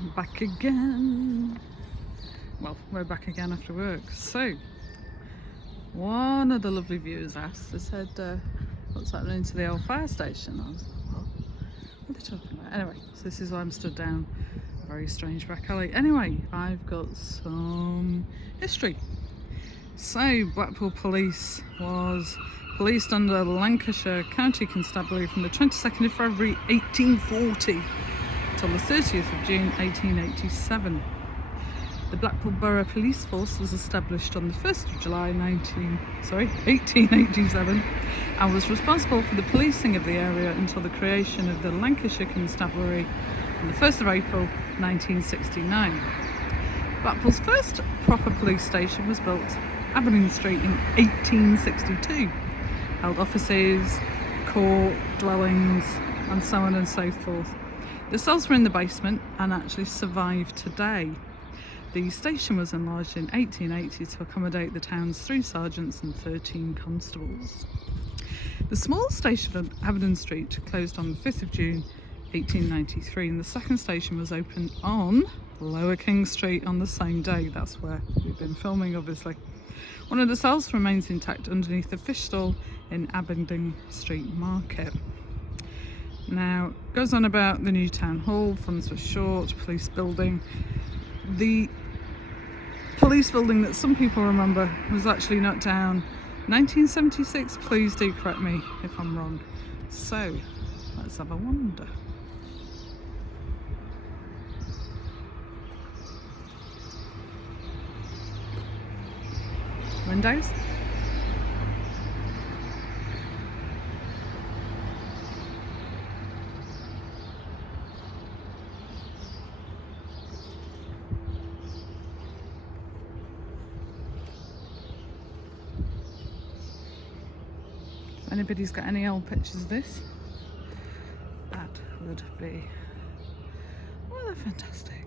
I'm back again. Well, we're back again after work. So, one of the lovely viewers asked, they said, what's happening to the old fire station? I was like, what are they talking about? Anyway, so this is why I'm stood down a very strange back alley. Anyway, I've got some history. So, Blackpool Police was policed under Lancashire County Constabulary from the 22nd of February 1840 till the 30th of June 1887. The Blackpool Borough Police Force was established on the 1st of July 1887 and was responsible for the policing of the area until the creation of the Lancashire Constabulary on the 1st of April 1969. Blackpool's first proper police station was built Aberdeen Street in 1862. Held offices, court, dwellings and so on and so forth. The cells were in the basement and actually survive today. The station was enlarged in 1880 to accommodate the town's 3 sergeants and 13 constables. The small station at Aberdeen Street closed on the 5th of June 1893 and the second station was opened on Lower King Street on the same day. That's where we've been filming, obviously. One of the cells remains intact underneath the fish stall in Aberdeen Street Market. Now, it goes on about the new town hall, funds were short, police building. The police building that some people remember was actually knocked down 1976. Please do correct me if I'm wrong. So, let's have a wander. Windows. If anybody's got any old pictures of this, that would be, well, they're fantastic.